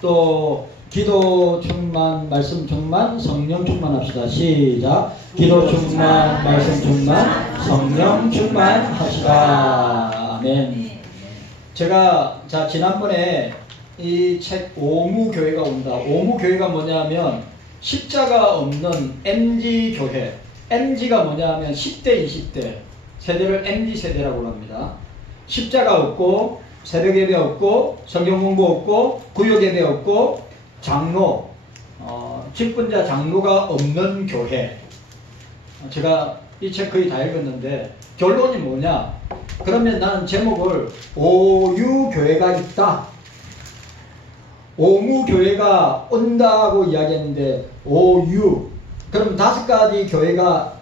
또 기도 충만, 말씀 충만, 성령 충만합시다. 시작. 기도 충만, 말씀 충만, 성령 충만합시다. 아멘. 제가 지난번에 이 책 오무교회가 온다. 오무교회가 뭐냐면 십자가 없는 MG교회. MG가 뭐냐면 10대, 20대 세대를 MG세대라고 합니다. 십자가 없고 새벽 예배 없고 성경 공부 없고 구역 예배 없고 장로, 직분자 장로가 없는 교회. 제가 이 책 거의 다 읽었는데 결론이 뭐냐? 그러면 나는 제목을 오유교회가 있다, 오무교회가 온다고 이야기했는데 오유. 그럼 5가지 교회가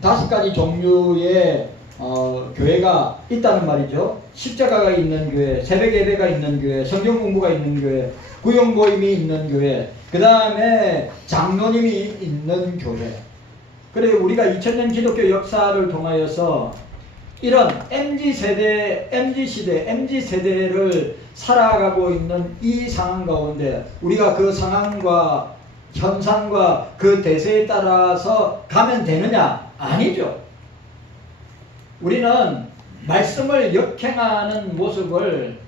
5가지 종류의 교회가 있다는 말이죠. 십자가가 있는 교회, 새벽 예배가 있는 교회, 성경 공부가 있는 교회, 구역 모임이 있는 교회, 그 다음에 장로님이 있는 교회. 그래 우리가 2000년 기독교 역사를 통하여서 이런 MG세대, MG시대, MG세대를 살아가고 있는 이 상황 가운데 우리가 그 상황과 현상과 그 대세에 따라서 가면 되느냐? 아니죠. 우리는 말씀을 역행하는 모습을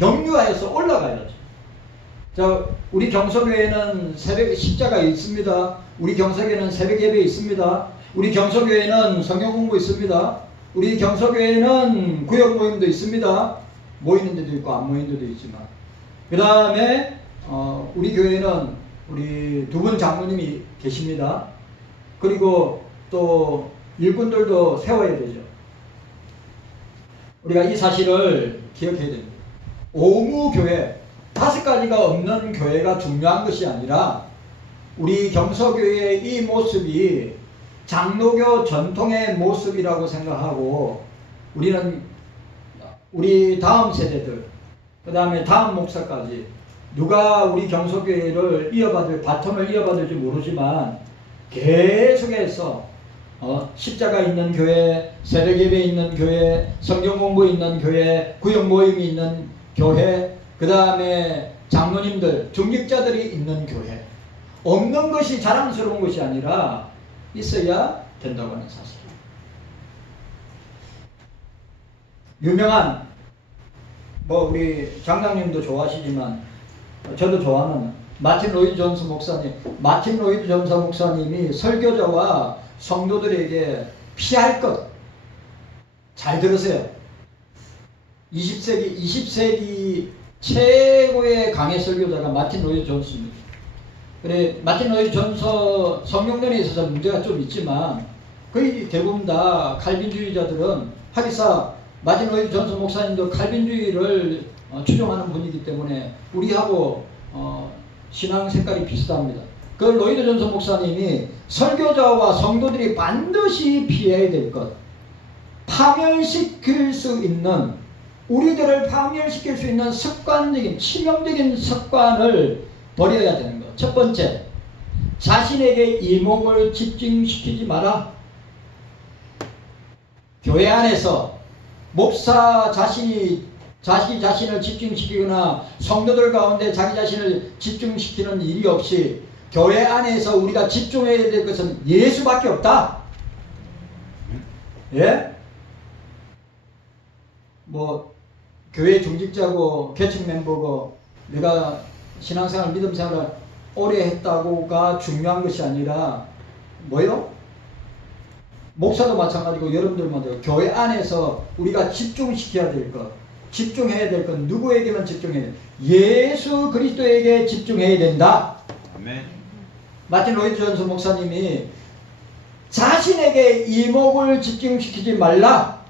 영유하여서 올라가야죠. 우리 경서교회는 새벽 십자가 있습니다. 우리 경서교회는 새벽 예배 있습니다. 우리 경서교회는 성경 공부 있습니다. 우리 경서교회는 구역 모임도 있습니다. 모이는 데도 있고 안 모이는 데도 있지만, 그 다음에 우리 교회는 우리 2분 장로님이 계십니다. 그리고 또 일꾼들도 세워야 되죠. 우리가 이 사실을 기억해야 됩니다. 오무교회, 5가지가 없는 교회가 중요한 것이 아니라 우리 경서교회의 이 모습이 장로교 전통의 모습이라고 생각하고 우리는 우리 다음 세대들, 그 다음에 다음 목사까지 누가 우리 경서교회를 바톤을 이어받을지 모르지만 계속해서 십자가 있는 교회, 새벽 예배 있는 교회, 성경 공부 있는 교회, 구역 모임이 있는 교회, 그 다음에 장로님들, 중직자들이 있는 교회. 없는 것이 자랑스러운 것이 아니라 있어야 된다고 하는 사실. 유명한 우리 장장님도 좋아하시지만 저도 좋아하는 마틴 로이드 존스 목사님. 마틴 로이드 존스 목사님이 설교자와 성도들에게 피할 것, 잘 들으세요. 20세기 최고의 강해 설교자가 마틴 로이드 존스입니다. 그래, 마틴 로이드 존스 성경론에 있어서 문제가 좀 있지만 거의 대부분 다 칼빈주의자들은 하기사 마틴 로이드 존스 목사님도 칼빈주의를 추종하는 분이기 때문에 우리하고 신앙 색깔이 비슷합니다. 그 로이드 존스 목사님이 설교자와 성도들이 반드시 피해야 될 것, 파멸시킬 수 있는, 우리들을 파멸시킬 수 있는 습관적인, 치명적인 습관을 버려야 되는 것. 첫 번째, 자신에게 이목을 집중시키지 마라. 교회 안에서 목사 자신이 자기 자신을 집중시키거나 성도들 가운데 자기 자신을 집중시키는 일이 없이 교회 안에서 우리가 집중해야 될 것은 예수밖에 없다. 예? 교회 중직자고 개척 멤버고 내가 신앙생활, 믿음생활을 오래 했다고가 중요한 것이 아니라 목사도 마찬가지고 여러분들도 마찬가지고 교회 안에서 우리가 집중시켜야 될 것, 집중해야 될 것, 누구에게만 집중해야 돼? 예수 그리스도에게 집중해야 된다. 아멘. 마틴 로이드 존스 목사님이 자신에게 이목을 집중시키지 말라.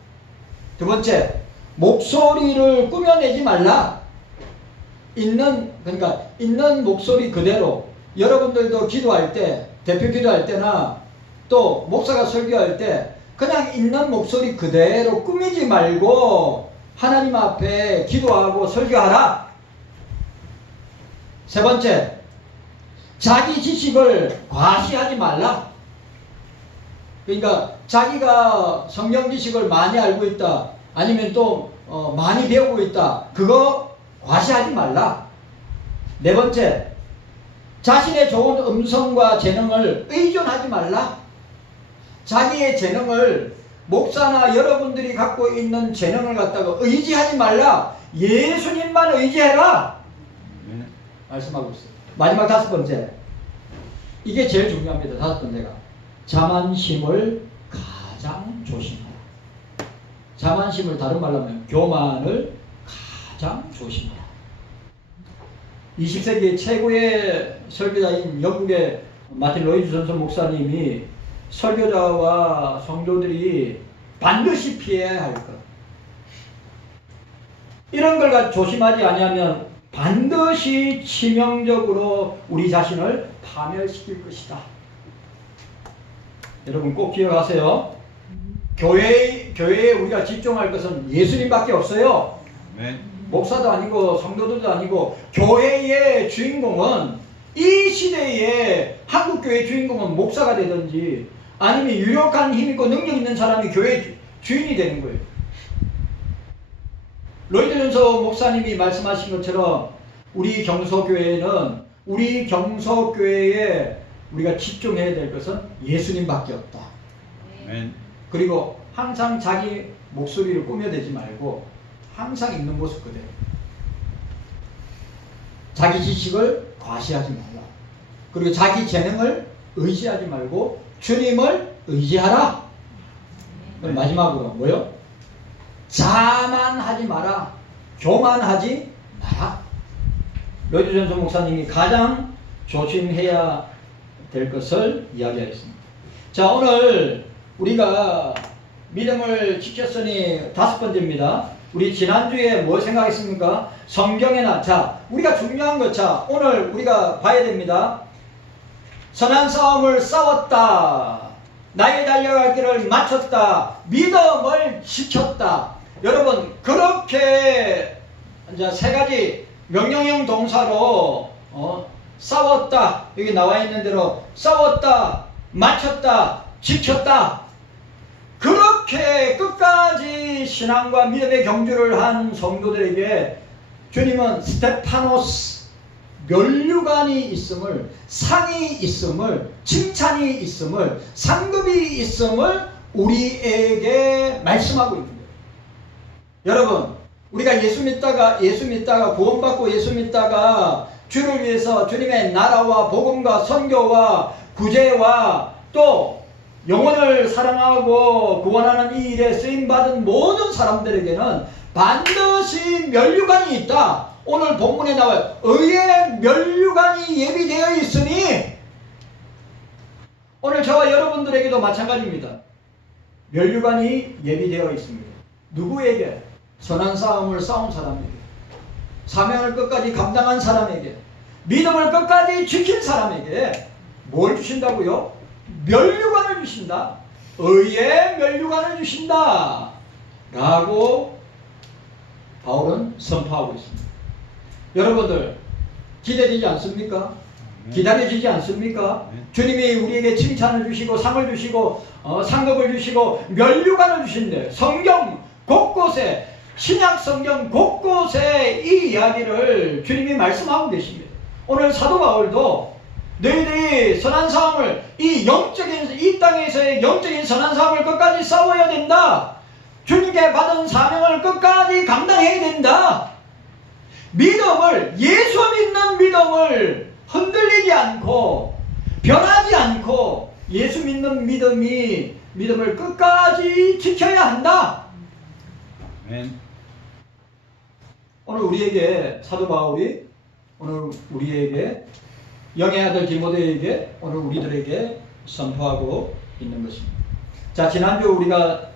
두 번째, 목소리를 꾸며내지 말라. 있는 목소리 그대로 여러분들도 기도할 때, 대표 기도할 때나 또 목사가 설교할 때 그냥 있는 목소리 그대로 꾸미지 말고 하나님 앞에 기도하고 설교하라. 세 번째, 자기 지식을 과시하지 말라. 그러니까 자기가 성경 지식을 많이 알고 있다, 아니면 또 많이 배우고 있다, 그거 과시하지 말라. 네 번째, 자신의 좋은 음성과 재능을 의존하지 말라. 자기의 재능을, 목사나 여러분들이 갖고 있는 재능을 갖다가 의지하지 말라. 예수님만 의지해라. 말씀하고 있어요. 마지막 다섯 번째, 이게 제일 중요합니다. 다섯 번째가 자만심을 가장 조심하라. 자만심을 다른 말로 하면 교만을 가장 조심하라. 20세기 최고의 설교자인 영국의 마틴 로이드 존슨 목사님이 설교자와 성도들이 반드시 피해야 할 것, 이런 걸 조심하지 않으면 반드시 치명적으로 우리 자신을 파멸시킬 것이다. 여러분 꼭 기억하세요. 교회에 우리가 집중할 것은 예수님밖에 없어요. 목사도 아니고 성도들도 아니고, 교회의 주인공은, 이 시대의 한국교회의 주인공은 목사가 되든지 아니면 유력한 힘 있고 능력 있는 사람이 교회 주인이 되는 거예요. 로이드 존슨 목사님이 말씀하신 것처럼 우리 경서교회에 우리가 집중해야 될 것은 예수님밖에 없다. 그리고 항상 자기 목소리를 꾸며대지 말고 항상 있는 모습 그대로, 자기 지식을 과시하지 말라. 그리고 자기 재능을 의지하지 말고 주님을 의지하라. 그럼 마지막으로 뭐요? 자만하지 마라. 교만하지 마라. 로이드 존슨 목사님이 가장 조심해야 될 것을 이야기하겠습니다. 자, 오늘 우리가 믿음을 지켰으니 다섯 번째입니다. 우리 지난주에 뭐 생각했습니까? 성경에나, 자, 우리가 중요한 것, 자, 오늘 우리가 봐야 됩니다. 선한 싸움을 싸웠다. 나의 달려갈 길을 마쳤다. 믿음을 지켰다. 여러분, 그렇게 이제 세 가지 명령형 동사로 싸웠다. 여기 나와 있는 대로 싸웠다, 마쳤다, 지켰다. 그렇게 끝까지 신앙과 믿음의 경주를 한 성도들에게 주님은 스테파노스, 면류관이 있음을, 상이 있음을, 칭찬이 있음을, 상급이 있음을 우리에게 말씀하고 있는 거예요. 여러분, 우리가 예수 믿다가 구원받고 예수 믿다가 주를 위해서 주님의 나라와 복음과 선교와 구제와 또 영혼을 사랑하고 구원하는 이 일에 쓰임받은 모든 사람들에게는 반드시 면류관이 있다. 오늘 본문에 나와요. 의의 면류관이 예비되어 있으니, 오늘 저와 여러분들에게도 마찬가지입니다. 면류관이 예비되어 있습니다. 누구에게? 선한 싸움을 싸운 사람에게, 사명을 끝까지 감당한 사람에게, 믿음을 끝까지 지킨 사람에게 뭘 주신다고요? 면류관을 주신다. 의의 면류관을 주신다 라고 바울은 선포하고 있습니다. 여러분들 기대되지 않습니까? 기다려지지 않습니까? 주님이 우리에게 칭찬을 주시고 상을 주시고 상급을 주시고 면류관을 주신대. 성경 곳곳에, 신약 성경 곳곳에 이 이야기를 주님이 말씀하고 계십니다. 오늘 사도 바울도 너희들이 선한 싸움을, 이 땅에서의 영적인 선한 싸움을 끝까지 싸워야 된다. 주님께 받은 사명을 끝까지 감당해야 된다. 믿음을, 예수 믿는 믿음을 흔들리지 않고 변하지 않고 예수 믿는 믿음을 끝까지 지켜야 한다. 아멘. 오늘 우리에게 사도 바울이 오늘 우리에게 영의 아들 디모데에게 오늘 우리들에게 선포하고 있는 것입니다. 자, 지난주 우리가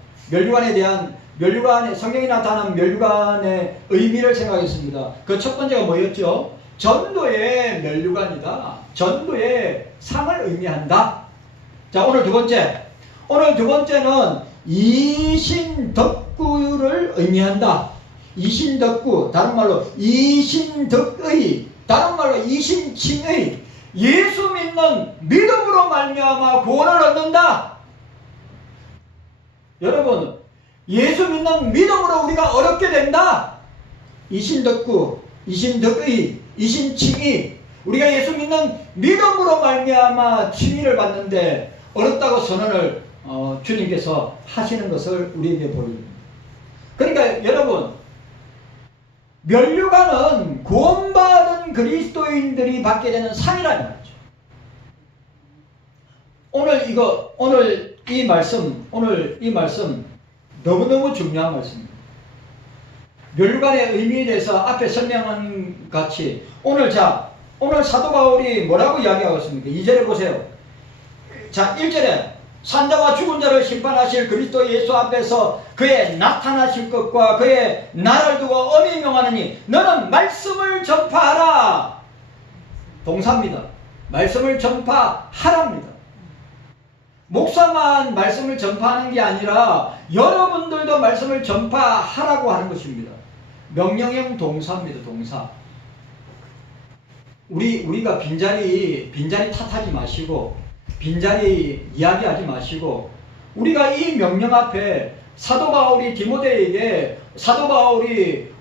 성경에 나타난 면류관의 의미를 생각했습니다. 그 첫 번째가 뭐였죠? 전도의 면류관이다. 전도의 상을 의미한다. 자, 오늘 두 번째는 이신덕구를 의미한다. 이신덕구, 다른 말로 이신덕의, 다른 말로 이신칭의, 예수 믿는 믿음으로 말미암아 구원을 얻는다. 여러분, 예수 믿는 믿음으로 우리가 얻게 된다. 이신덕구, 이신덕의, 이신칭의, 우리가 예수 믿는 믿음으로 말미암아 칭의를 받는데 어렵다고 선언을 주님께서 하시는 것을 우리에게 보여줍니다. 그러니까 여러분, 면류관은 구원받은 그리스도인들이 받게 되는 상이라는 말이죠. 오늘 이 말씀 너무너무 중요한 말씀입니다. 면류관의 의미에 대해서 앞에 설명한 같이 오늘 사도 바울이 뭐라고 이야기하고 있습니까? 2절에 보세요. 자, 1절에 산자와 죽은 자를 심판하실 그리스도 예수 앞에서 그의 나타나실 것과 그의 나를 두고 엄히 명하느니 너는 말씀을 전파하라. 동사입니다. 말씀을 전파하랍니다. 목사만 말씀을 전파하는 게 아니라 여러분들도 말씀을 전파하라고 하는 것입니다. 명령형 동사입니다. 동사. 우리가 빈자리 탓하지 마시고 빈자리 이야기하지 마시고 우리가 이 명령 앞에 사도 바울이 디모데에게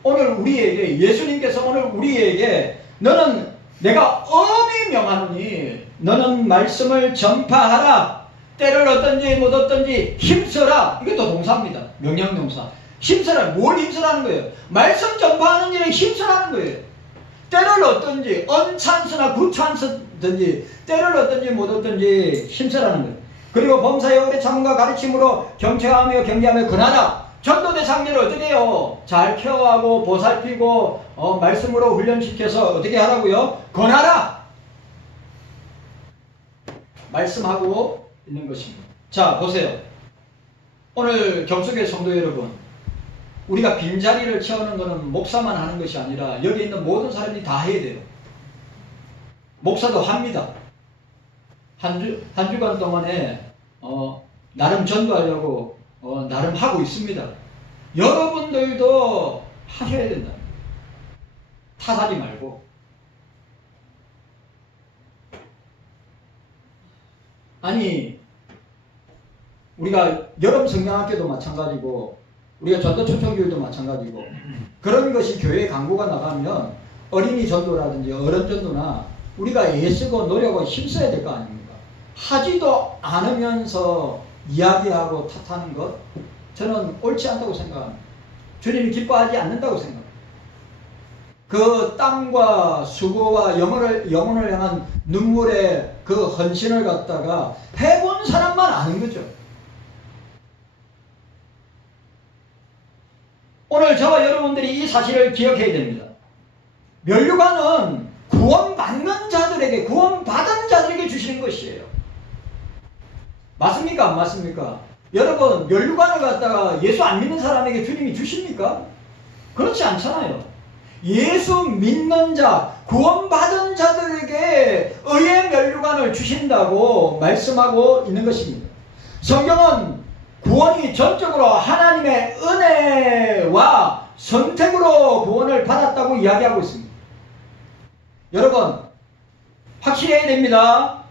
오늘 우리에게 예수님께서 오늘 우리에게 너는 내가 엄히 명하노니 너는 말씀을 전파하라. 때를 얻든지 못 얻든지 힘써라. 이것도 동사입니다. 명령동사. 힘써라. 뭘 힘쓰라는 거예요? 말씀 전파하는 일에 힘쓰라는 거예요. 때를 얻든지 언찬스나 굿찬스든지 때를 얻든지 못 얻든지 힘쓰라는 거예요. 그리고 범사에 오래 참음과 가르침으로 경청하며 경계하며 권하라. 전도 대상자를 어떻게 해요? 잘 케어하고 보살피고 말씀으로 훈련시켜서 어떻게 하라고요? 권하라. 말씀하고 있는 것입니다. 자, 보세요. 오늘 경숙의 성도 여러분, 우리가 빈자리를 채우는 것은 목사만 하는 것이 아니라 여기 있는 모든 사람이 다 해야 돼요. 목사도 합니다. 한 주간 동안에 나름 전도하려고 나름 하고 있습니다. 여러분들도 하셔야 된다. 탓하지 말고. 아니, 우리가 여름 성경학교도 마찬가지고 우리가 전도 초청교회도 마찬가지고 그런 것이 교회에 광고가 나가면 어린이 전도라든지 어른 전도나 우리가 애쓰고 노력하고 힘써야 될 거 아닙니까? 하지도 않으면서 이야기하고 탓하는 것 저는 옳지 않다고 생각합니다. 주님이 기뻐하지 않는다고 생각합니다. 그 땀과 수고와 영혼을 향한 눈물의 그 헌신을 갖다가 해본 사람만 아는 거죠. 오늘 저와 여러분들이 이 사실을 기억해야 됩니다. 면류관은 구원받는 자들에게, 구원받은 자들에게 주시는 것이에요. 맞습니까? 안 맞습니까? 여러분, 면류관을 갖다가 예수 안 믿는 사람에게 주님이 주십니까? 그렇지 않잖아요. 예수 믿는 자, 구원받은 자들에게 의의 면류관을 주신다고 말씀하고 있는 것입니다. 성경은 구원이 전적으로 하나님의 은혜와 선택으로 구원을 받았다고 이야기하고 있습니다. 여러분, 확실해야 됩니다.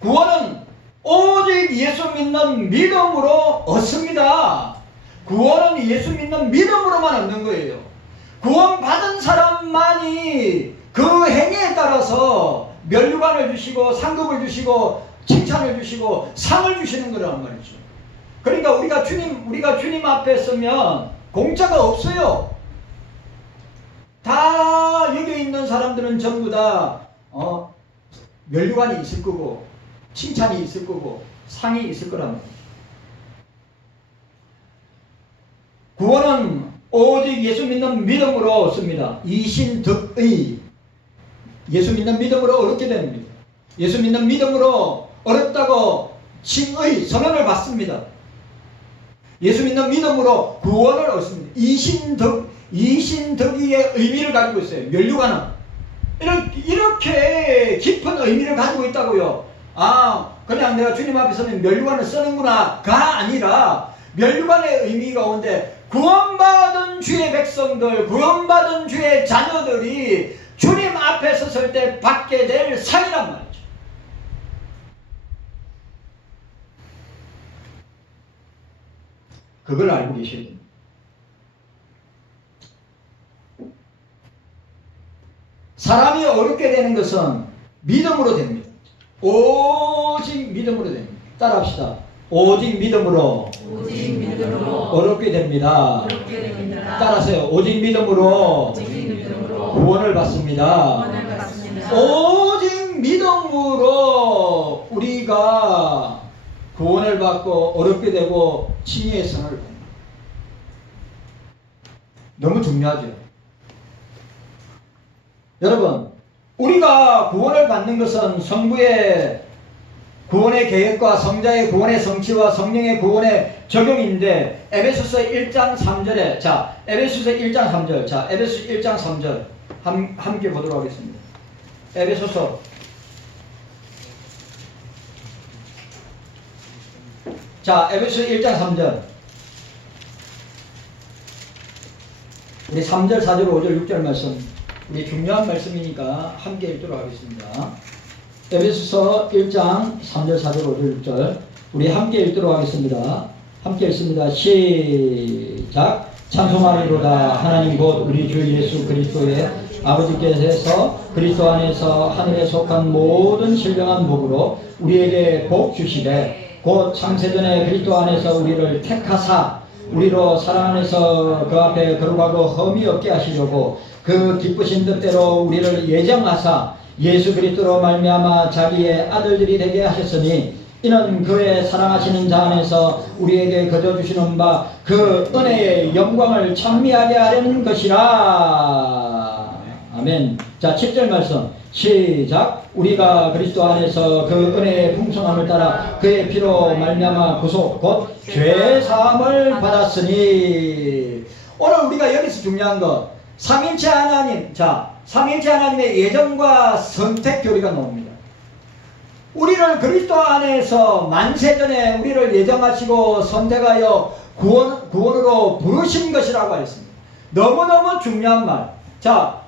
구원은 오직 예수 믿는 믿음으로 얻습니다. 구원은 예수 믿는 믿음으로만 얻는 거예요. 구원받은 사람만이 그 행위에 따라서 면류관을 주시고 상급을 주시고 칭찬을 주시고 상을 주시는 거란 말이죠. 그러니까 우리가 주님 앞에 서면 공짜가 없어요. 다 여기 있는 사람들은 전부 다 면류관이 있을 거고 칭찬이 있을 거고 상이 있을 거란 말이죠. 구원은 오직 예수 믿는 믿음으로 얻습니다. 이신덕의 예수 믿는 믿음으로 얻게 됩니다. 예수 믿는 믿음으로 얻었다고 칭의 선언을 받습니다. 예수 믿는 믿음으로 구원을 얻습니다. 이신덕의의 의미를 가지고 있어요. 면류관은 이렇게 깊은 의미를 가지고 있다고요. 그냥 내가 주님 앞에 서면 면류관을 쓰는구나가 아니라 면류관의 의미 가운데 구원받은 주의 백성들, 구원받은 주의 자녀들이 주님 앞에 섰을 때 받게 될 상이란 말이죠. 그걸 알고 계셔야 됩니다. 사람이 어렵게 되는 것은 믿음으로 됩니다. 오직 믿음으로 됩니다. 따라합시다. 오직 믿음으로 어렵게 됩니다. 따라하세요. 오직 믿음으로 구원을 받습니다. 오직 믿음으로 우리가 구원을 받고 어렵게 되고 칭의의 선을 받습니다. 너무 중요하죠. 여러분, 우리가 구원을 받는 것은 성부의 구원의 계획과 성자의 구원의 성취와 성령의 구원의 적용인데, 에베소서 1장 3절에, 자, 에베소서 1장 3절, 자, 에베소서 1장 3절 함께 보도록 하겠습니다. 에베소서 자, 에베소서 1장 3절. 우리 3절, 4절, 5절, 6절 말씀, 우리 중요한 말씀이니까 함께 읽도록 하겠습니다. 에베소서 1장 3절, 4절, 5절, 6절 우리 함께 읽도록 하겠습니다. 함께 읽습니다. 시작. 찬송하리로다. 하나님 곧 우리 주 예수 그리스도의 아버지께서 그리스도 안에서 하늘에 속한 모든 신령한 복으로 우리에게 복 주시되, 곧 창세전에 그리스도 안에서 우리를 택하사 우리로 사랑 안에서 그 앞에 거룩하고 흠이 없게 하시려고 그 기쁘신 뜻대로 우리를 예정하사 예수 그리스도로 말미암아 자기의 아들들이 되게 하셨으니, 이는 그의 사랑하시는 자 안에서 우리에게 거저 주시는 바 그 은혜의 영광을 찬미하게 하려는 것이라. 아멘. 자, 7절 말씀 시작. 우리가 그리스도 안에서 그 은혜의 풍성함을 따라 그의 피로 말미암아 구속 곧 죄 사함을 받았으니. 오늘 우리가 여기서 중요한 것, 삼위일체 하나님, 자, 삼위일체 하나님의 예정과 선택 교리가 나옵니다. 우리를 그리스도 안에서 만세전에 우리를 예정하시고 선택하여 구원으로 부르신 것이라고 하였습니다. 너무너무 중요한 말. 자,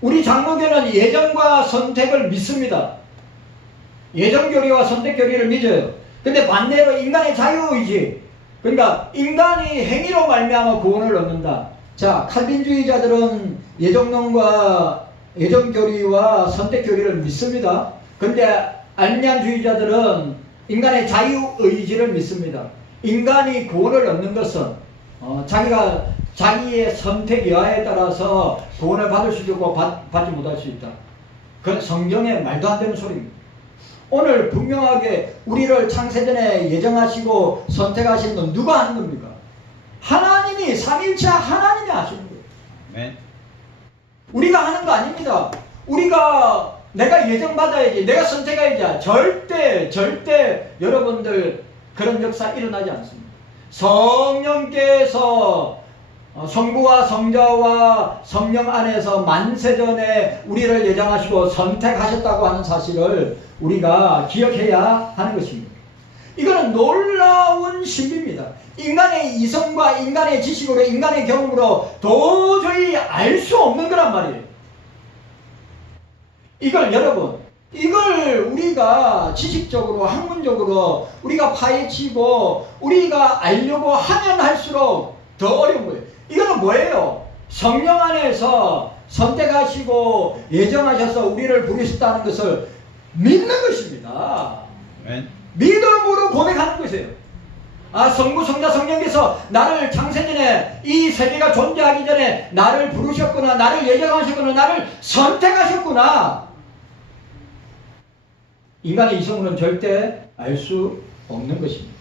우리 장로교는 예정과 선택을 믿습니다. 예정교리와 선택교리를 믿어요. 근데 반대로 인간의 자유의지, 그러니까 인간이 행위로 말미암아 구원을 얻는다. 자, 칼빈주의자들은 예정론과 예정교리와 선택교리를 믿습니다. 근데 알미안주의자들은 인간의 자유의지를 믿습니다. 인간이 구원을 얻는 것은 자기가 자기의 선택 여하에 따라서 구원을 받을 수 있고 받지 못할 수 있다. 그건 성경의 말도 안 되는 소리입니다. 오늘 분명하게 우리를 창세전에 예정하시고 선택하신 건 누가 하는 겁니까? 하나님이, 삼위일체 하나님이 하시는 거예요. 네. 우리가 하는 거 아닙니다. 우리가 내가 예정받아야지, 내가 선택해야지. 절대 여러분들 그런 역사 일어나지 않습니다. 성령께서 성부와 성자와 성령 안에서 만세전에 우리를 예정하시고 선택하셨다고 하는 사실을 우리가 기억해야 하는 것입니다. 이거는 놀라운 신비입니다. 인간의 이성과 인간의 지식으로, 인간의 경험으로 도저히 알 수 없는 거란 말이에요. 이걸 여러분, 이걸 우리가 지식적으로, 학문적으로 우리가 파헤치고 우리가 알려고 하면 할수록 더 어려운 거예요. 이거는 뭐예요? 성령 안에서 선택하시고 예정하셔서 우리를 부르셨다는 것을 믿는 것입니다. 믿음으로 고백하는 것이에요. 아, 성부, 성자, 성령께서 나를 창세전에, 이 세계가 존재하기 전에 나를 부르셨구나, 나를 예정하셨구나, 나를 선택하셨구나. 인간의 이성으로는 절대 알 수 없는 것입니다.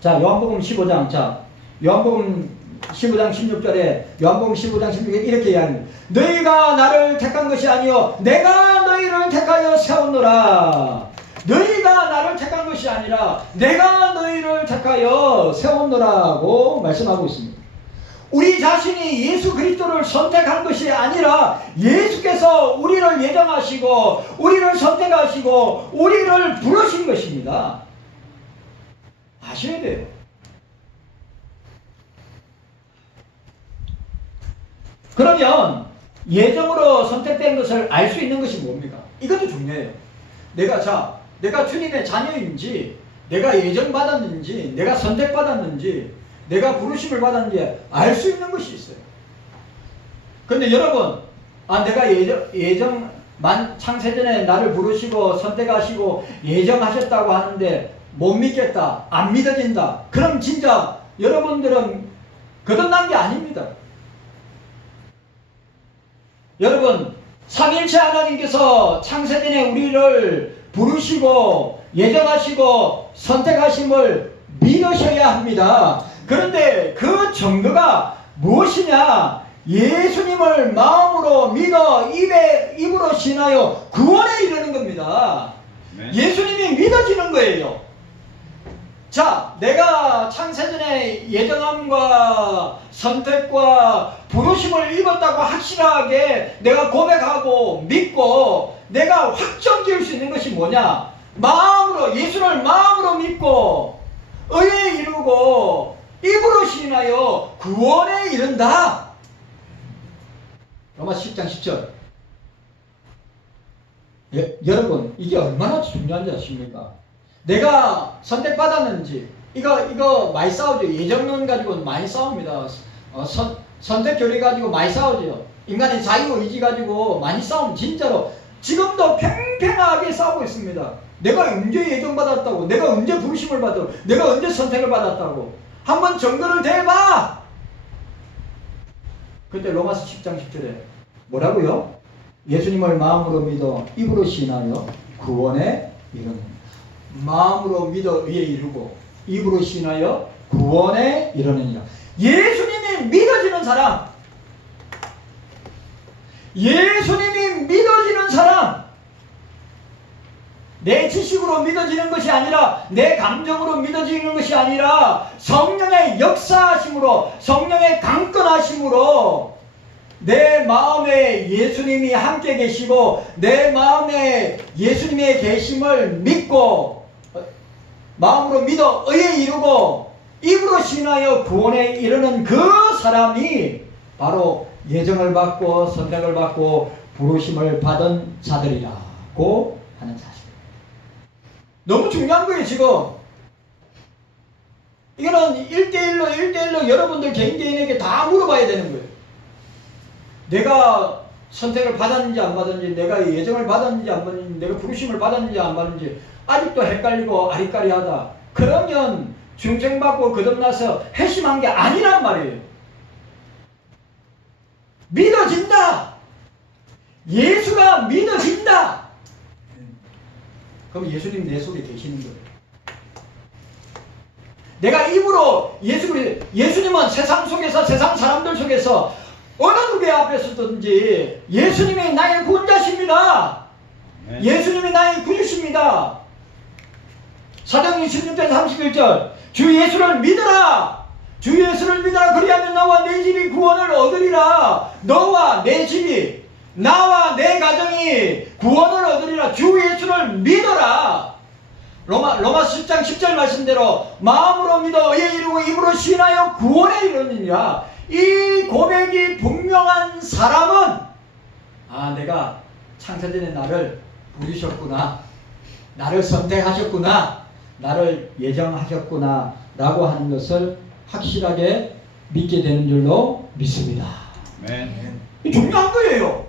자, 요한복음 15장, 자, 요한복음 15장 16절에, 요한복음 15장 16절에 이렇게 이야기합니다. 너희가 나를 택한 것이 아니요 내가 너희를 택하여 세웠노라. 너희가 나를 택한 것이 아니라 내가 너희를 택하여 세웠노라고 말씀하고 있습니다. 우리 자신이 예수 그리스도를 선택한 것이 아니라 예수께서 우리를 예정하시고 우리를 선택하시고 우리를 부르신 것입니다. 아셔야 돼요. 그러면 예정으로 선택된 것을 알 수 있는 것이 뭡니까? 이것도 중요해요. 내가 주님의 자녀인지, 내가 예정받았는지, 내가 선택받았는지, 내가 부르심을 받았는지 알 수 있는 것이 있어요. 그런데 여러분, 내가 창세전에 나를 부르시고 선택하시고 예정하셨다고 하는데 못 믿겠다. 안 믿어진다. 그럼 진짜 여러분들은 거듭난 게 아닙니다. 여러분, 삼위일체 하나님께서 창세전에 우리를 부르시고 예정하시고 선택하심을 믿으셔야 합니다. 그런데 그 증거가 무엇이냐? 예수님을 마음으로 믿어 입으로 신하여 구원에 이르는 겁니다. 예수님이 믿어지는 거예요. 자, 내가 창세전에 예정함과 선택과 부르심을 입었다고 확실하게 내가 고백하고 믿고 내가 확정 지을 수 있는 것이 뭐냐? 마음으로, 예수를 마음으로 믿고 의에 이루고 입으로 신하여 구원에 이른다. 로마 10장 10절. 여러분, 이게 얼마나 중요한지 아십니까? 내가 선택받았는지, 이거 많이 싸우죠. 예정론 가지고 많이 싸웁니다. 선택 교리 가지고 많이 싸우죠. 인간의 자유의지 가지고 많이 싸우면 진짜로 지금도 팽팽하게 싸우고 있습니다. 내가 언제 예정받았다고, 내가 언제 부르심을 받았다고, 내가 언제 선택을 받았다고. 한번 증거를 대봐! 그때 로마서 10장 10절에 뭐라고요? 예수님을 마음으로 믿어 입으로 신하여 구원에 이르는. 마음으로 믿어 의에 이르고 입으로 신하여 구원에 이르느니라. 예수님이 믿어지는 사람, 예수님이 믿어지는 사람, 내 지식으로 믿어지는 것이 아니라 내 감정으로 믿어지는 것이 아니라 성령의 역사하심으로, 성령의 강건하심으로 내 마음에 예수님이 함께 계시고 내 마음에 예수님의 계심을 믿고 마음으로 믿어 의에 이루고 입으로 신하여 구원에 이르는 그 사람이 바로 예정을 받고 선택을 받고 부르심을 받은 자들이라고 하는 사실. 너무 중요한 거예요. 지금 이거는 1대1로 여러분들 개인에게 다 물어봐야 되는 거예요. 내가 선택을 받았는지 안 받았는지, 내가 예정을 받았는지 안 받았는지, 내가 부르심을 받았는지 안 받았는지 아직도 헷갈리고 아리까리하다. 그러면 중생받고 거듭나서 회심한 게 아니란 말이에요. 믿어진다. 예수가 믿어진다. 그럼 예수님 내 속에 계시는 거예요. 내가 입으로 예수님은 세상 속에서, 세상 사람들 속에서 어느 누구 앞에서든지 예수님이 나의 구원자십니다. 네. 예수님이 나의 구주십니다. 사도행전 16장 31절 주 예수를 믿어라. 주 예수를 믿어라. 그리하면 너와 내 집이 구원을 얻으리라. 너와 내 집이, 나와 내 가정이 구원을 얻으리라. 주 예수를 믿어라. 로마서 10장 10절 말씀대로 마음으로 믿어 의에 이르고 입으로 신하여 구원에 이르느니라. 이 고백이 분명한 사람은 내가 창세전에 나를 부르셨구나, 나를 선택하셨구나, 나를 예정하셨구나 라고 하는 것을 확실하게 믿게 되는 줄로 믿습니다. 이 중요한 거예요.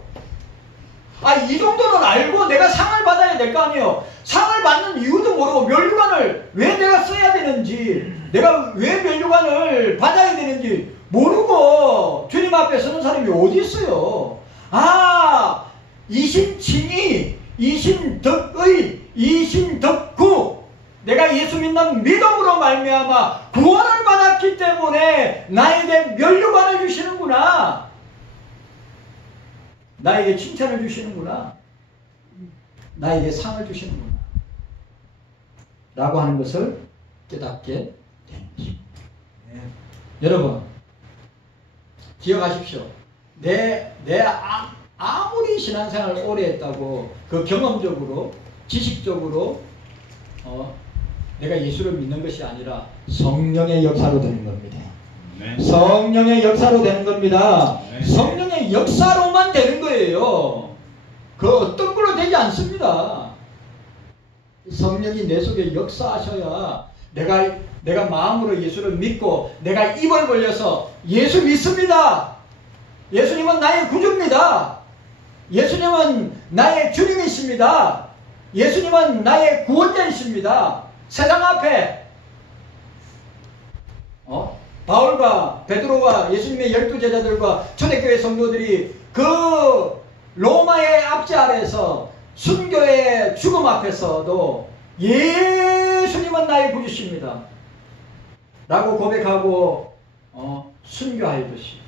이 정도는 알고 내가 상을 받아야 될 거 아니에요. 상을 받는 이유도 모르고 면류관을 왜 내가 써야 되는지, 내가 왜 면류관을 받아야 되는지 모르고 주님 앞에 서는 사람이 어디 있어요? 이신칭의, 이신덕의, 이신덕구, 내가 예수 믿는 믿음으로 말미암아 구원을 받았기 때문에 나에게 면류관을 주시는구나, 나에게 칭찬을 주시는구나, 나에게 상을 주시는구나 라고 하는 것을 깨닫게 되는 것입니다. 여러분 기억하십시오. 아무리 신앙생활을 오래 했다고 그 경험적으로, 지식적으로 내가 예수를 믿는 것이 아니라 성령의 역사로 되는 겁니다. 성령의 역사로 되는 겁니다. 성령의 역사로만 되는 거예요. 그 어떤 걸로 되지 않습니다. 성령이 내 속에 역사하셔야 내가 마음으로 예수를 믿고 내가 입을 벌려서 예수 믿습니다. 예수님은 나의 구주입니다. 예수님은 나의 주님이십니다. 예수님은 나의 구원자이십니다. 세상 앞에 바울과 베드로와 예수님의 12제자들과 초대교회 성도들이 그 로마의 압제 아래에서 순교의 죽음 앞에서도 예수님은 나의 구주십니다 라고 고백하고 순교하였듯이.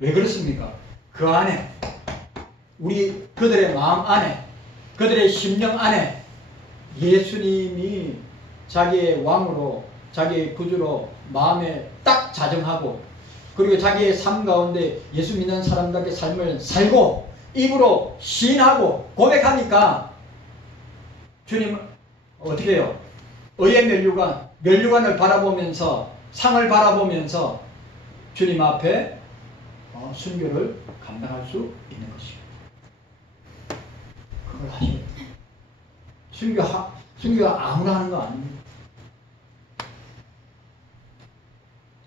왜 그렇습니까? 그 안에 우리 그들의 마음 안에 그들의 심령 안에 예수님이 자기의 왕으로 자기의 구주로 마음에 딱 자정하고 그리고 자기의 삶 가운데 예수 믿는 사람답게 삶을 살고 입으로 시인하고 고백하니까 주님은 어떻게 해요? 의의 면류관을 바라보면서 상을 바라보면서 주님 앞에 순교를 감당할 수 있는 것입니다. 그걸 하셔야 돼요. 순교가 아무나 하는 거 아닙니다.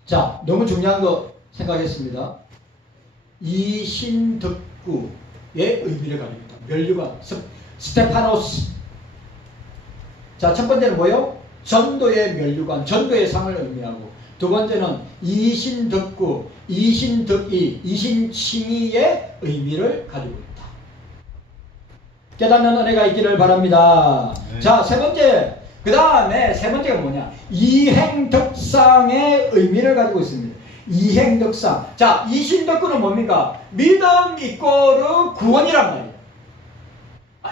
자, 너무 중요한 거 생각했습니다. 이신덕구의 의미를 가지고 있다. 면류관, 스테파노스. 자, 첫 번째는 뭐예요? 전도의 면류관, 전도의 상을 의미하고, 두 번째는 이신덕구, 이신덕이, 이신칭의의 의미를 가지고 있다. 깨닫는 은혜가 있기를 바랍니다. 네. 자, 세 번째. 그 다음에 세 번째가 뭐냐? 이행덕상의 의미를 가지고 있습니다. 이행덕상. 자, 이신덕구는 뭡니까? 믿음 이꼬르 구원이란 말이에요.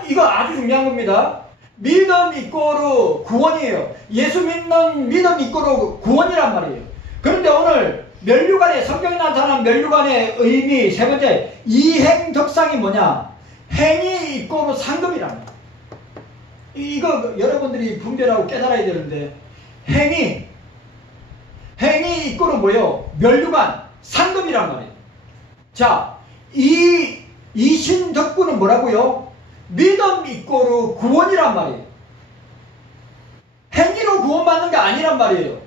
이거 아주 중요한 겁니다. 믿음 이꼬르 구원이에요. 예수 믿는 믿음 이꼬르 구원이란 말이에요. 그런데 오늘 면류관의 성경에 나타난 면류관의 의미 세 번째 이행덕상이 뭐냐? 행이 이꼬르 상급이란 말이에요. 이거 여러분들이 분별하고 깨달아야 되는데 행이 이꼬르 뭐예요? 면류관 상급이란 말이에요. 자, 이신덕구는 뭐라고요? 믿음 이꼬르 구원이란 말이에요. 행위로 구원받는 게 아니란 말이에요.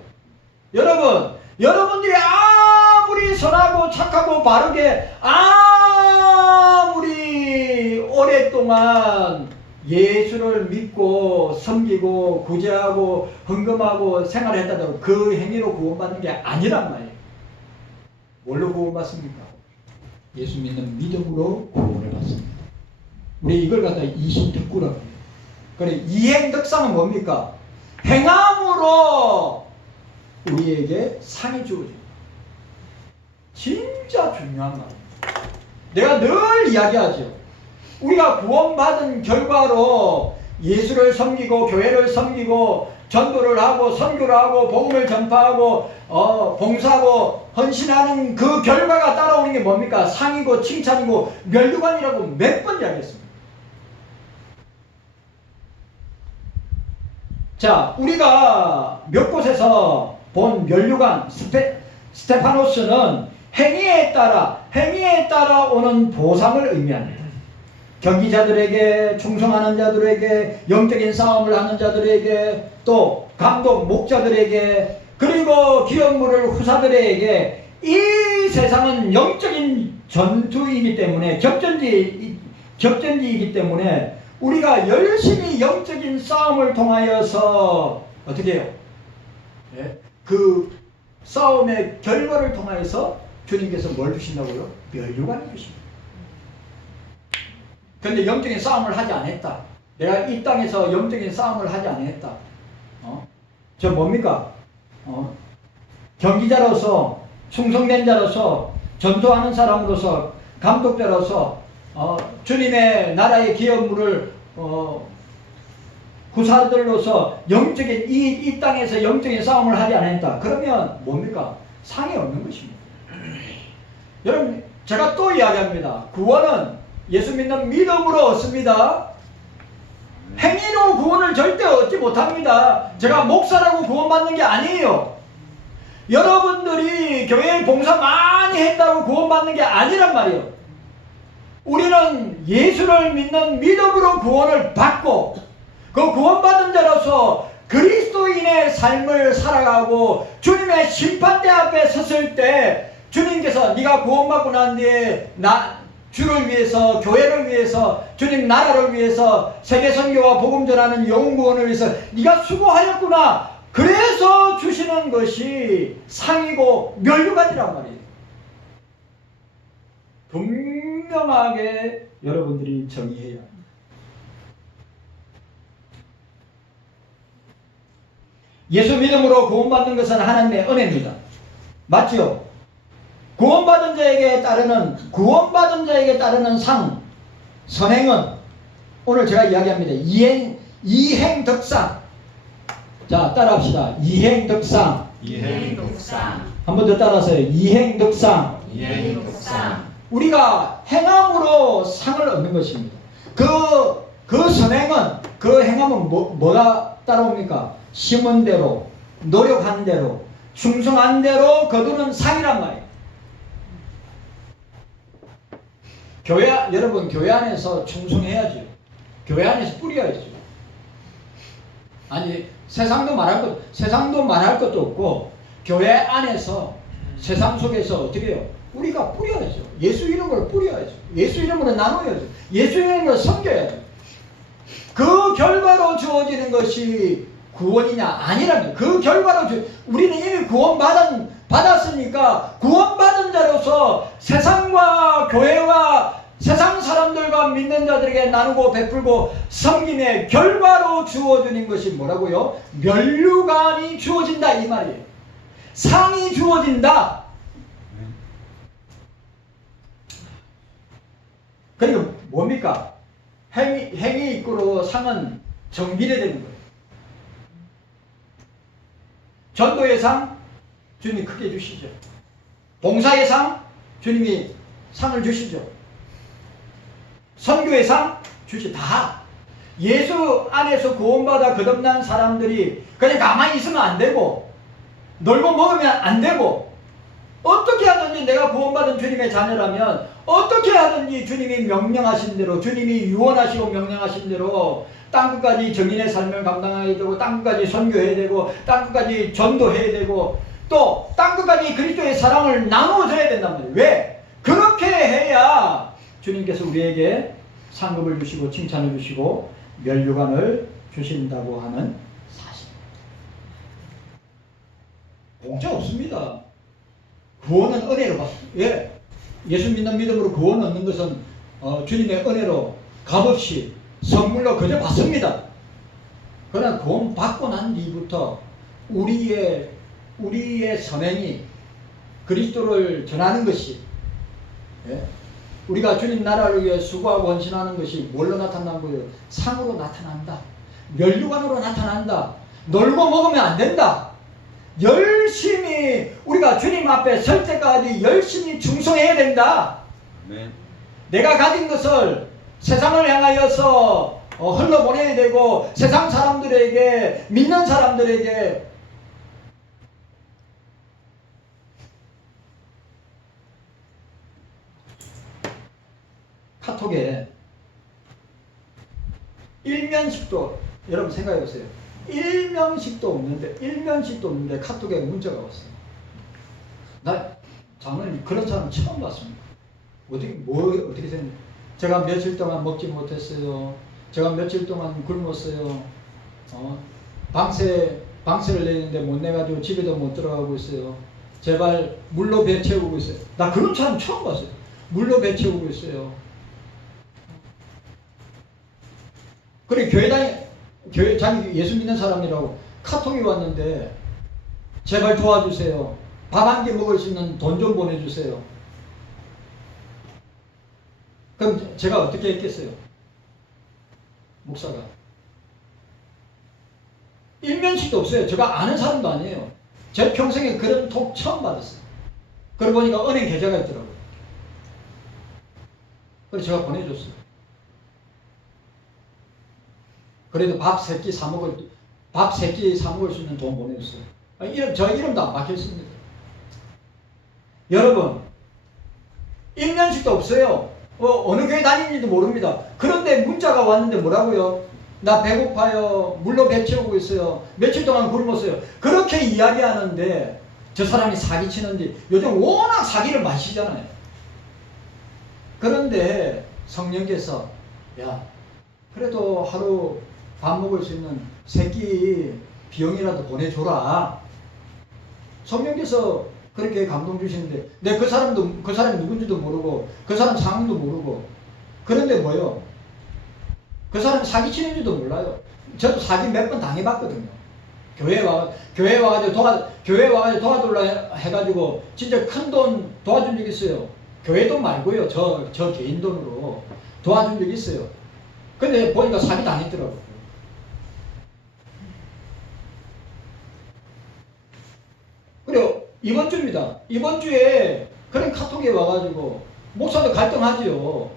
여러분들이 아무리 선하고 착하고 바르게 아무리 오랫동안 예수를 믿고 섬기고 구제하고 헌금하고 생활했다고 그 행위로 구원받는 게 아니란 말이에요. 뭘로 구원받습니까? 예수 믿는 믿음으로 구원을 받습니다. 우리 이걸 갖다 이신덕구라고 해요. 그래, 이행덕상은 뭡니까? 행함으로 우리에게 상이 주어집니다. 진짜 중요한 말입니다. 내가 늘 이야기하죠. 우리가 구원받은 결과로 예수를 섬기고 교회를 섬기고 전도를 하고 선교를 하고 복음을 전파하고 봉사하고 헌신하는 그 결과가 따라오는 게 뭡니까? 상이고 칭찬이고 면류관이라고 몇 번 이야기했습니다. 자, 우리가 몇 곳에서 본 면류관 스테파노스는 행위에 따라 오는 보상을 의미합니다. 경기자들에게, 충성하는 자들에게, 영적인 싸움을 하는 자들에게, 또 감독 목자들에게, 그리고 기업물을 후사들에게, 이 세상은 영적인 전투이기 때문에, 격전지이기 때문에 우리가 열심히 영적인 싸움을 통하여서 어떻게 해요? 네? 그 싸움의 결과를 통하여서 주님께서 뭘 주신다고요? 면류관을 주십니다. 그런데 영적인 싸움을 하지 않았다. 내가 이 땅에서 영적인 싸움을 하지 않았다. 저 뭡니까? 경기자로서, 충성된 자로서, 전도하는 사람으로서, 감독자로서, 주님의 나라의 기업물을 구사들로서 영적인 이 땅에서 영적인 싸움을 하지 않았다. 그러면 뭡니까? 상이 없는 것입니다. 여러분, 제가 또 이야기합니다. 구원은 예수 믿는 믿음으로 얻습니다. 행위로 구원을 절대 얻지 못합니다. 제가 목사라고 구원받는 게 아니에요. 여러분들이 교회에 봉사 많이 했다고 구원받는 게 아니란 말이에요. 우리는 예수를 믿는 믿음으로 구원을 받고 그 구원받은 자로서 그리스도인의 삶을 살아가고 주님의 심판대 앞에 섰을 때 주님께서 네가 구원받고 난 뒤에 주를 위해서, 교회를 위해서, 주님 나라를 위해서, 세계 선교와 복음 전하는 영혼 구원을 위해서 네가 수고하였구나. 그래서 주시는 것이 상이고 면류관이란 말이에요. 분명하게 여러분들이 정의해야 합니다. 예수 믿음으로 구원받는 것은 하나님의 은혜입니다. 맞죠? 구원받은 자에게 따르는 선행은 오늘 제가 이야기합니다. 이행덕상. 자, 따라합시다. 이행덕상. 한 번 더 따라하세요. 이행덕상. 우리가 행함으로 상을 얻는 것입니다. 그 선행은, 그 행함은 뭐가 따라옵니까? 심은 대로, 노력한 대로, 충성한 대로 거두는 상이란 말이에요. 여러분, 교회 안에서 충성해야죠. 교회 안에서 뿌려야죠. 아니, 세상도 말할 것도 없고, 교회 안에서, 세상 속에서 어떻게 해요? 우리가 뿌려야죠. 예수 이름으로 뿌려야죠. 예수 이름으로 나눠야죠. 예수 이름으로 섬겨야죠. 그 결과로 주어지는 것이 구원이냐? 아니라면, 그 결과로 우리는 이미 받았으니까 구원받은 자로서 세상과 교회와 세상 사람들과 믿는 자들에게 나누고 베풀고 섬김의 결과로 주어지는 것이 뭐라고요? 면류관이 주어진다 이 말이에요. 상이 주어진다. 그러니까 뭡니까? 행위 이끌어 상은 정비례되는 거예요. 전도의 상 주님이 크게 주시죠. 봉사의 상 주님이 상을 주시죠. 선교의 상 주시. 다 예수 안에서 구원받아 거듭난 사람들이 그냥 가만히 있으면 안 되고, 놀고 먹으면 안 되고, 어떻게 하든지 내가 구원받은 주님의 자녀라면 어떻게 하든지 주님이 명령하신 대로, 주님이 유언하시고 명령하신 대로 땅끝까지 정인의 삶을 감당해야 되고, 땅끝까지 선교해야 되고, 땅끝까지 전도해야 되고, 또 땅끝까지 그리스도의 사랑을 나누어줘야 된단 말이에요. 왜? 그렇게 해야 주님께서 우리에게 상급을 주시고 칭찬을 주시고 면류관을 주신다고 하는 사실입니다. 공짜 없습니다. 구원은 은혜로 받습니다. 예. 예수 믿는 믿음으로 구원 얻는 것은 주님의 은혜로 값없이 선물로 그저 받습니다. 그러나 구원 받고 난 뒤부터 우리의 선행이 그리스도를 전하는 것이, 예? 우리가 주님 나라를 위해 수고하고 헌신하는 것이 뭘로 나타난 거예요? 상으로 나타난다. 면류관으로 나타난다. 놀고 먹으면 안 된다. 열심히 우리가 주님 앞에 설 때까지 열심히 충성해야 된다. 아멘. 내가 가진 것을 세상을 향하여서 흘러보내야 되고, 세상 사람들에게, 믿는 사람들에게 카톡에 일면식도, 여러분 생각해 보세요. 일면식도 없는데 카톡에 문자가 왔어요. 나 장로님 그런 사람 처음 봤습니다. 어떻게 생각해요? 제가 며칠 동안 먹지 못했어요. 제가 며칠 동안 굶었어요. 방세를 내는데 못 내가지고 집에도 못 들어가고 있어요. 제발 물로 배 채우고 있어요. 나 그런 사람 처음 봤어요. 물로 배 채우고 있어요. 그래, 교회 자기 예수 믿는 사람이라고 카톡이 왔는데 제발 도와주세요. 밥 한 끼 먹을 수 있는 돈 좀 보내주세요. 그럼 제가 어떻게 했겠어요? 목사가. 일면식도 없어요. 제가 아는 사람도 아니에요. 제 평생에 그런 톡 처음 받았어요. 그러고 보니까 은행 계좌가 있더라고요. 그래서 제가 보내줬어요. 그래도 밥 3끼 사 먹을 수 있는 돈 보내줬어요. 저 이름도 안 박혀있습니다. 여러분, 일면식도 없어요. 어느 교회 다니는지도 모릅니다. 그런데 문자가 왔는데 뭐라고요? 나 배고파요. 물로 배 채우고 있어요. 며칠 동안 굶었어요. 그렇게 이야기하는데 저 사람이 사기치는지. 요즘 워낙 사기를 마시잖아요. 그런데 성령께서 야 그래도 하루 밥 먹을 수 있는 새끼 비용이라도 보내줘라. 성령께서 그렇게 감동 주시는데 내 그 사람이 누군지도 모르고 그 사람 상황도 모르고 그런데 뭐요? 그 사람이 사기치는지도 몰라요. 저도 사기 몇 번 당해봤거든요. 교회에 와가지고 도와달라 해가지고 진짜 큰 돈 도와준 적 있어요. 교회 돈 말고요. 저 개인 돈으로 도와준 적 있어요. 근데 보니까 사기 당했더라고요. 그리고 이번 주입니다. 이번 주에 그런 카톡이 와가지고 목사도 갈등하지요.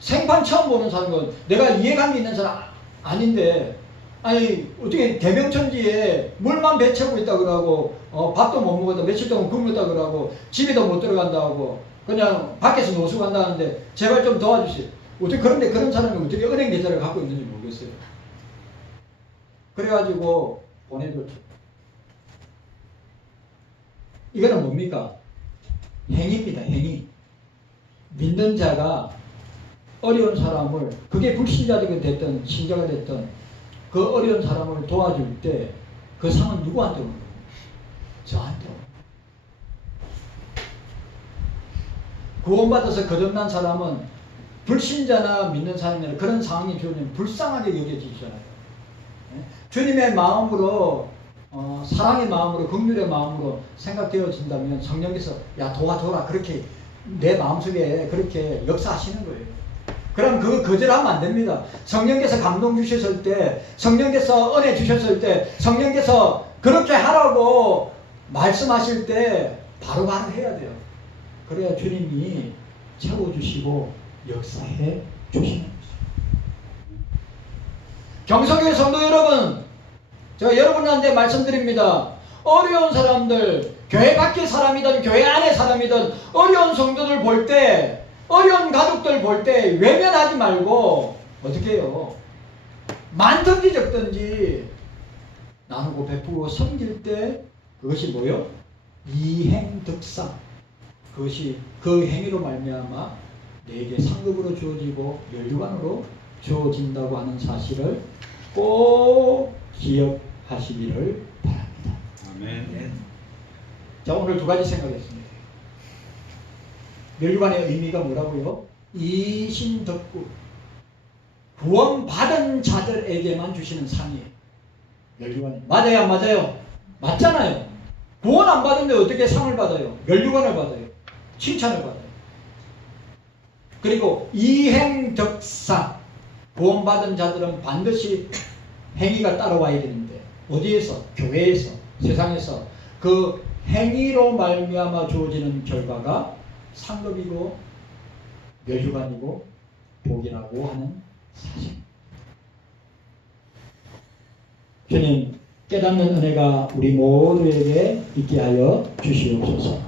생판 처음 보는 사람은 내가 이해관계 있는 사람 아닌데 아니 어떻게 대명천지에 물만 배채우고 있다 그러고 밥도 못 먹었다 며칠 동안 굶었다 그러고 집에도 못 들어간다고 그냥 밖에서 노숙한다는데 제발 좀 도와주세요. 어떻게 그런데 그런 사람이 어떻게 은행 계좌를 갖고 있는지 모르겠어요. 그래가지고 보내줬죠. 이거는 뭡니까? 행위입니다. 행위. 믿는 자가 어려운 사람을 그게 불신자가 됐든 신자가 됐든 그 어려운 사람을 도와줄 때 그 상은 누구한테 오는 거예요? 저한테 오는 거예요. 구원받아서 거듭난 사람은 불신자나 믿는 사람이나 그런 상황이 주어지면 불쌍하게 여겨지잖아요. 주님의 마음으로 사랑의 마음으로 긍휼의 마음으로 생각되어진다면 성령께서 야 도와줘라 그렇게 내 마음속에 그렇게 역사하시는 거예요. 그럼 그거 거절하면 안 됩니다. 성령께서 감동 주셨을 때 성령께서 은혜 주셨을 때 성령께서 그렇게 하라고 말씀하실 때 바로바로 해야 돼요. 그래야 주님이 채워주시고 역사해 주시는 거죠. 경성교회 성도 여러분, 제가 여러분한테 말씀드립니다. 어려운 사람들, 교회 밖의 사람이든 교회 안의 사람이든 어려운 성도들 볼 때, 어려운 가족들 볼 때 외면하지 말고 어떻게 해요? 많든지 적든지 나누고 베푸고 섬길 때 그것이 뭐요? 이행득상. 그것이 그 행위로 말미암아 내게 상급으로 주어지고 면류관으로 주어진다고 하는 사실을 꼭 기억하시기를 바랍니다. 아멘. 자, 오늘 두 가지 생각했습니다. 면류관의 의미가 뭐라고요? 이신덕구. 구원받은 자들에게만 주시는 상이에요. 면류관이. 맞아요, 안 맞아요? 맞잖아요. 구원 안 받은데 어떻게 상을 받아요? 면류관을 받아요. 칭찬을 받아요. 그리고 이행덕상. 구원받은 자들은 반드시 행위가 따라와야 되는데 어디에서? 교회에서, 세상에서 그 행위로 말미암아 주어지는 결과가 상급이고 면류관이고 복이라고 하는 사실. 주님 깨닫는 은혜가 우리 모두에게 있게 하여 주시옵소서.